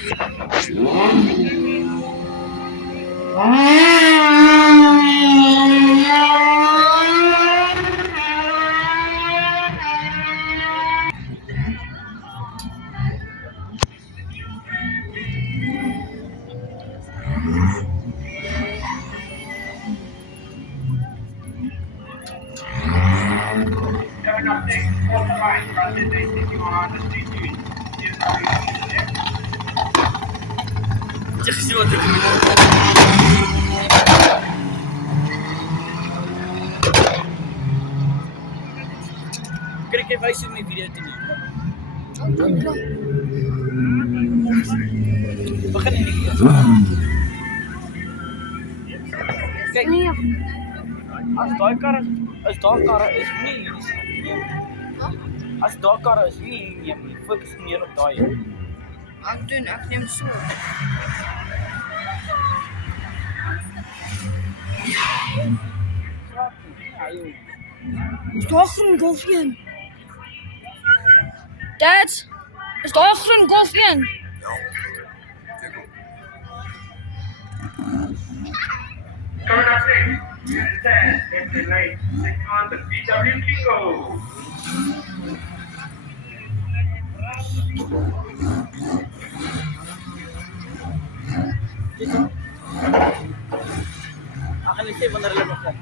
Coming up next, quarter line, taking on the C2. Zeg wat ik Kan ik even wijzen in mijn video te doen? We gaan in die video. Kijk, als daar karre is nie. As daar karre is nie, fokus meer op daai. Ek neem so. Is daar groen golf 1? Dad, is daar groen golf 1? Coming up next, unit 10, left lane, taking on the VW Kingo. Akan ik sê wanneer hulle begin.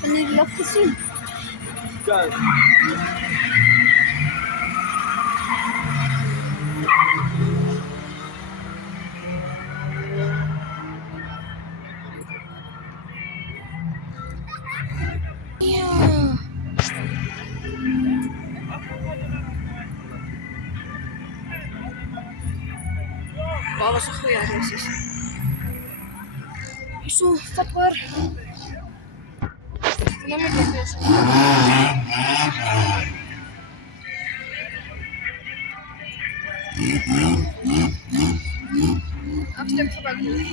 Wanneer jy op gesien? Go. Ja. Waar was 'n goeie adres? Zo, vat hoor. Neem het nog eens. Afstuk gebruiken.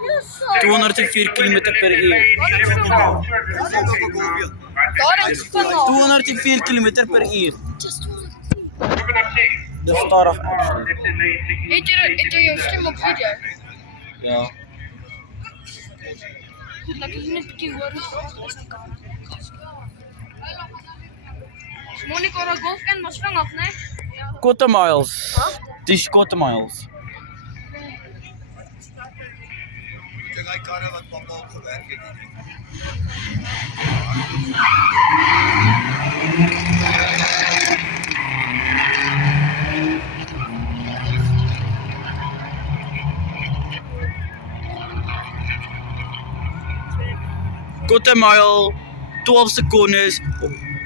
Yes, 204 km/h. daar is van al. 204 km/h. Just Coming up next, Dat is stadig. left lane, taking Het jy jou stem op video? Ja. Goed, ek is net 'n bietjie hoor hoe is die kamera. Monica ra golf kan mas vang af, né? Quarter miles. Dis quarter miles. Jy daai karre wat pappa op gewerk het hier. Quarter mile, 12 secondes,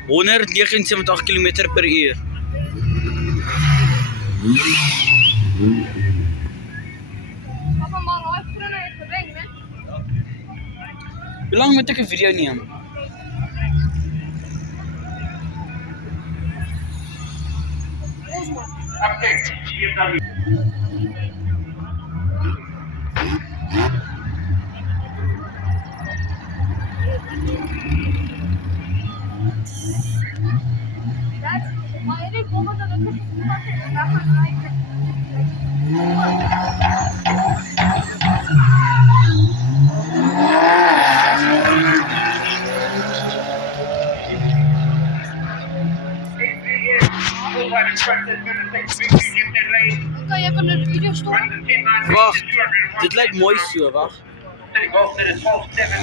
179 km/h. Papa maar daai vriende het gewen, né? Hoe lang moet ek 'n video neem? up next, BMW. Dad, maar hierdie bomme dat ek gesien het, ek gaan ry. Kan jy van die video stop? Wag, dit lyk mooi so, wag. Golf that is 12-7.